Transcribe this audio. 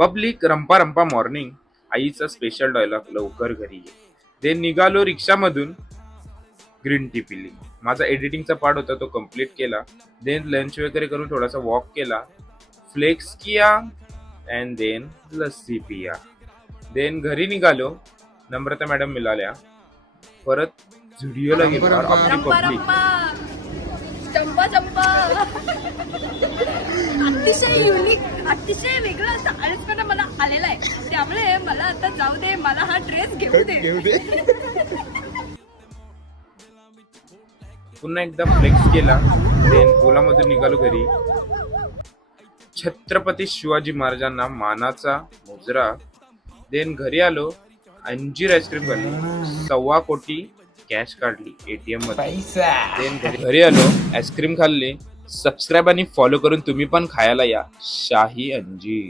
Public रंपा रंपा morning, आईचा special dialogue लवकर घरी ये. देन निघालो रिक्षामधून, ग्रीन टी पिली. माझा एडिटिंगचा पार्ट होता तो कम्प्लीट केला. देन लंच वगैरे करून थोडासा वॉक केला, फ्लेक्स किया अँड देन लस्सी पिया. देन घरी निघालो, नम्रता मॅडम मिळाल्या. परत झुडिओला गेलो और आपली रंपा पब्लिक. रंपा चंपा चंपा अतिशय युनिक, अतिशय वेगळं असं अडचण मला आलेलं आहे. त्यामुळे मला आता जाऊ दे, मला हा ड्रेस घेऊ दे. पुन्हा एकदा फ्लेक्स केला. देन ओलामधून निघालो घरी. छत्रपती शिवाजी महाराजांना मानाचा मुजरा. देन घरी आलो, अंजीर आईस्क्रीम खाल्ली, 1.25 कोटी कॅश काढली एटीएम मध्ये. देन घरी आलो, आईस्क्रीम खाल्ली. सबस्क्राईब आणि फॉलो करून तुम्ही पण खायला या. शाही अंजीर.